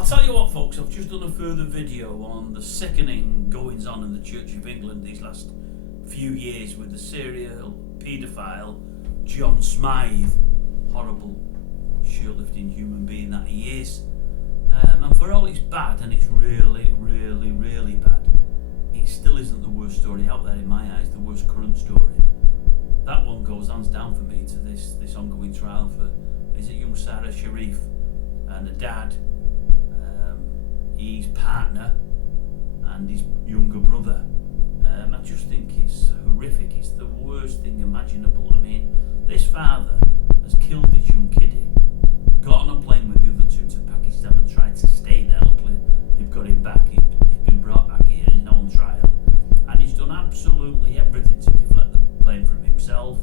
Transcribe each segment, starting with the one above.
I'll tell you what, folks, I've just done a further video on the sickening goings on in the Church of England these last few years with the serial paedophile John Smythe, horrible shoelifting human being that he is. And for all it's bad, and it's really, really, really bad, it still isn't the worst story out there in my eyes, the worst current story. That one goes hands down for me to this ongoing trial for, is it young SARA, Sharif, and a dad, his partner, and his younger brother. I just think it's horrific. It's the worst thing imaginable. I mean, this father has killed this young kiddie, got on a plane with the other two to Pakistan and tried to stay there. Luckily, they've got him back. He's been brought back here. He's now on trial. And he's done absolutely everything to deflect the blame from himself.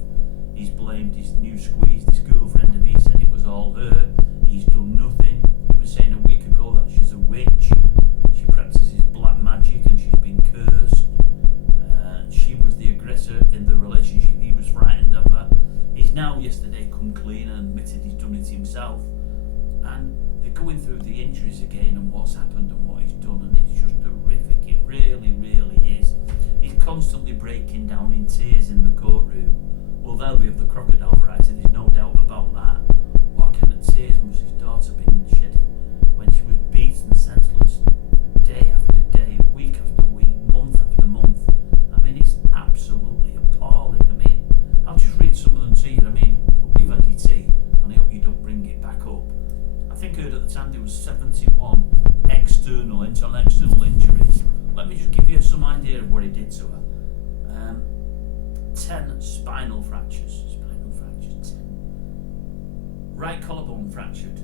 He's blamed his new squeeze, this girlfriend of his, said it was all her. He's done nothing. He was saying a week ago that she's a witch. She practices black magic and she's been cursed. She was the aggressor in the relationship. He was frightened of her. He's now yesterday come clean and admitted he's done it himself. And they're going through the injuries again and what's happened and what he's done, and it's just horrific. It really, really is. He's constantly breaking down in tears in the courtroom. Well, they'll be of the crocodile variety, there's no doubt about that. What kind of tears must his daughter been shedding when she was beaten senseless day after day, week after week, month after month? I mean, it's absolutely appalling. I mean, I'll just read some of them to you. I mean, we've had your tea, and I hope you don't bring it back up. I think I heard at the time there was 71 internal injuries. Let me just give you some idea of what he did to her. 10 spinal fractures, 10. Right collarbone fractured,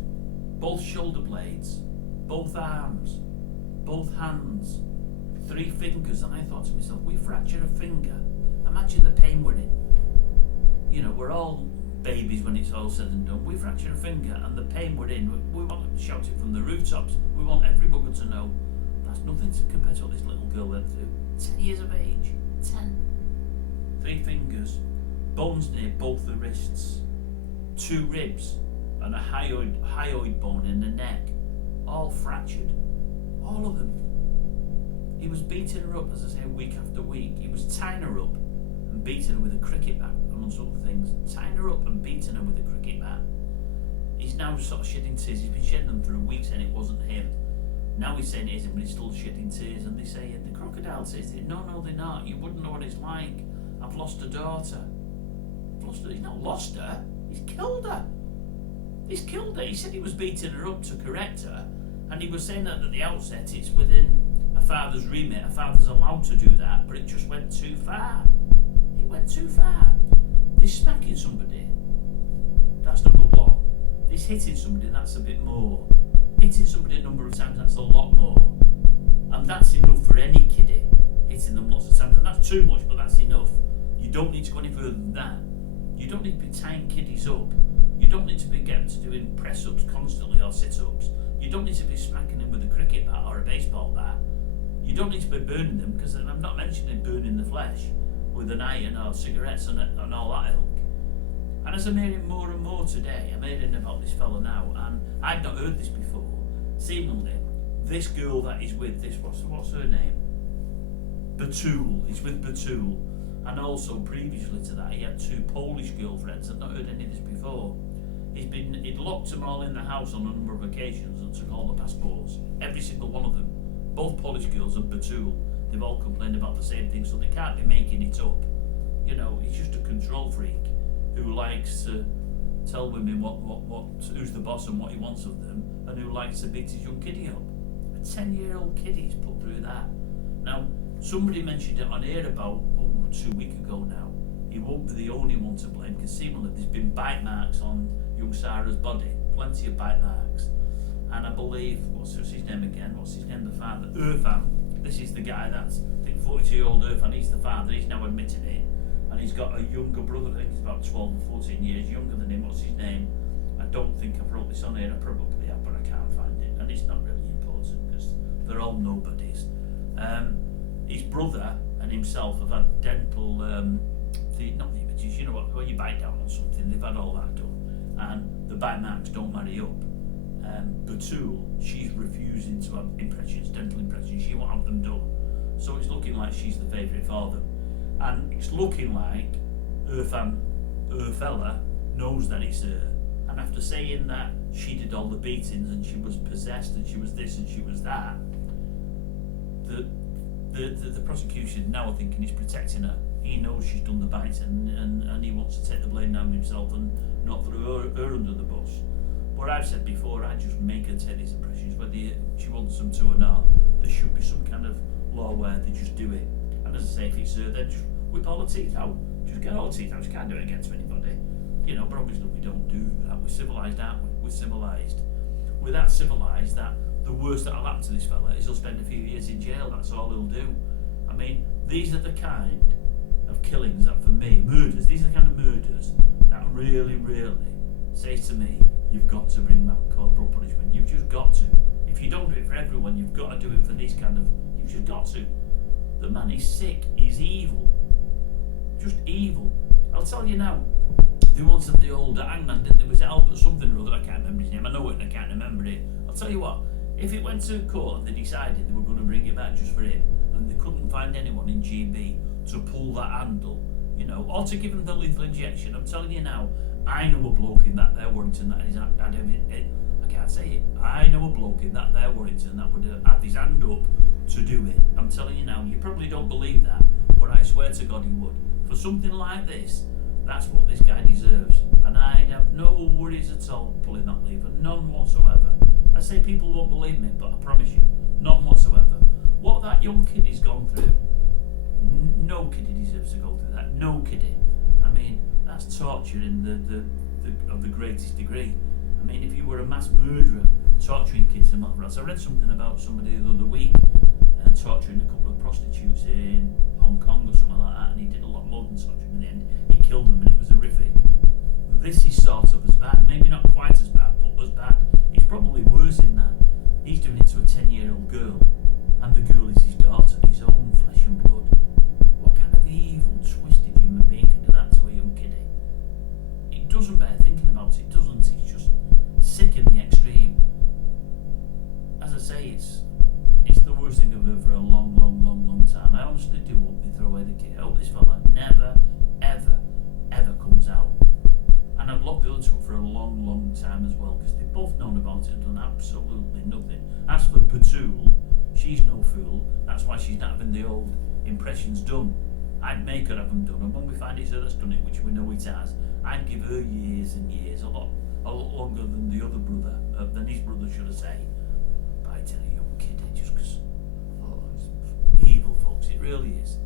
both shoulder blades, both arms, both hands, 3 fingers. And I thought to myself, we fracture a finger, imagine the pain we're in. You know, we're all babies when it's all said and done. We fracture a finger and the pain we're in, we want to shout it from the rooftops. We want every bugger to know that's nothing to compare to what this little girl went through. 10 years of age, 10. 3 fingers, bones near both the wrists, 2 ribs, and a hyoid bone in the neck, all fractured, all of them. He was beating her up, as I say, week after week. He was tying her up and beating her with a cricket bat, amongst other things. Tying her up and beating her with a cricket bat. He's now sort of shedding tears. He's been shedding them for a week, saying it wasn't him. Now he's saying it is him, but he's still shedding tears. And they say, the crocodile says, no, they're not. You wouldn't know what it's like. I've lost a daughter. He's not lost her. He's killed her. He said he was beating her up to correct her, and he was saying that at the outset it's within a father's remit. A father's allowed to do that, but it just went too far. It went too far. This smacking somebody, that's number one. This hitting somebody, that's a bit more. Hitting somebody a number of times, that's a lot more. And that's enough for any kiddie. Hitting them lots of times, and that's too much, but that's enough. You don't need to go any further than that. You don't need to be tying kiddies up. You don't need to be getting to doing press-ups constantly or sit-ups. You don't need to be smacking them with a cricket bat or a baseball bat. You don't need to be burning them, because I'm not mentioning burning the flesh with an iron or cigarettes and all that ilk. And as I'm hearing more and more today, I'm hearing about this fella now, and I've not heard this before. Seemingly, this girl that he's with, what's her name? Batul. He's with Batul. And also previously to that, he had 2 Polish girlfriends. I've not heard any of this before. He'd locked them all in the house on a number of occasions and took all the passports, every single one of them. Both Polish girls and Batul, they've all complained about the same thing, so they can't be making it up. You know, he's just a control freak who likes to tell women who's the boss and what he wants of them, and who likes to beat his young kiddie up. A 10-year-old kiddie's put through that. Now, somebody mentioned it on air about 2 weeks ago now. He won't be the only one to blame, because seemingly there's been bite marks on young Sarah's body, plenty of bite marks. And I believe, what's his name again? What's his name? The father, Urfan. This is the guy that's, I think, 42-year-old Urfan. He's the father. He's now admitting it, and he's got a younger brother. I think he's about 12 or 14 years younger than him. What's his name? I don't think I've wrote this on here. I probably have, but I can't find it, and it's not really important because they're all nobodies. His brother and himself have had dental, not the images, you know what, when you bite down on something, they've had all that done, and the bite marks don't marry up. Batul, she's refusing to have impressions, dental impressions. She won't have them done. So it's looking like she's the favourite for them. And it's looking like Urfan, her fella, knows that it's her. And after saying that she did all the beatings and she was possessed and she was this and she was that, the prosecution now are thinking he's protecting her. He knows she's done the bites and he wants to take the blame down himself and not throw her under the bus. But I've said before, I just make her take these impressions, whether she wants them to or not. There should be some kind of law where they just do it. And as I say, if it's her, then just whip all the teeth out. Just get all the teeth out. She can't do it against anybody. You know, but obviously we don't do that. We're civilised, aren't we? We're civilised. We're that civilised that the worst that'll happen to this fella is he'll spend a few years in jail. That's all he'll do. I mean, these are the kind of killings that, for me, murders, these are the kind of murders that really, really say to me, you've got to bring back corporal punishment. You've just got to. If you don't do it for everyone, you've got to do it for these kind of, you've just got to. The man is sick, he's evil. Just evil. I'll tell you now, they once had the old hangman, didn't they? Was it Albert something or other? I can't remember his name. I know it and I can't remember it. I'll tell you what, if it went to court and they decided they were going to bring it back just for him, and they couldn't find anyone in GB to pull that handle, you know, or to give him the lethal injection, I'm telling you now, I know a bloke in that there Warrington that is, I can't say it, I know a bloke in that there Warrington that would have his hand up to do it. I'm telling you now, you probably don't believe that, but I swear to God he would. For something like this, that's what this guy deserves. And I'd have no worries at all pulling that lever, none whatsoever. I say people won't believe me, but I promise you, none whatsoever. What that young kid has gone through, no kiddie deserves to go through that. No kiddie. I mean, that's torture in of the greatest degree. I mean, if you were a mass murderer torturing kids and whatever else. I read something about somebody the other week torturing a couple of prostitutes in Hong Kong or something like that, and he did a lot more than torturing in the end. He killed them and it was horrific. This is sort of as bad, maybe not quite as bad, but as bad. It's probably worse in that he's doing it to a 10-year-old girl, and the girl is his daughter, his own flesh and blood. What kind of evil, twisted human being can do that to a young kiddie? It doesn't bear thinking about it, doesn't it? It's just sick in the extreme. As I say, it's the worst thing I've heard for a long, long, long, long time. I honestly do hope they throw away the kid. I hope this fella never, ever, ever comes out. And I've locked the other two up for a long, long time as well, because they've both known about it and done absolutely nothing. As for Batul, she's no fool. That's why she's not having the old impressions done. I'd make her have them done, and when we find it's her that's done it, which we know it has, I'd give her years and years, a lot longer than the other brother, than his brother, should I say. But I tell you, young kid, just because, it's evil, folks, it really is.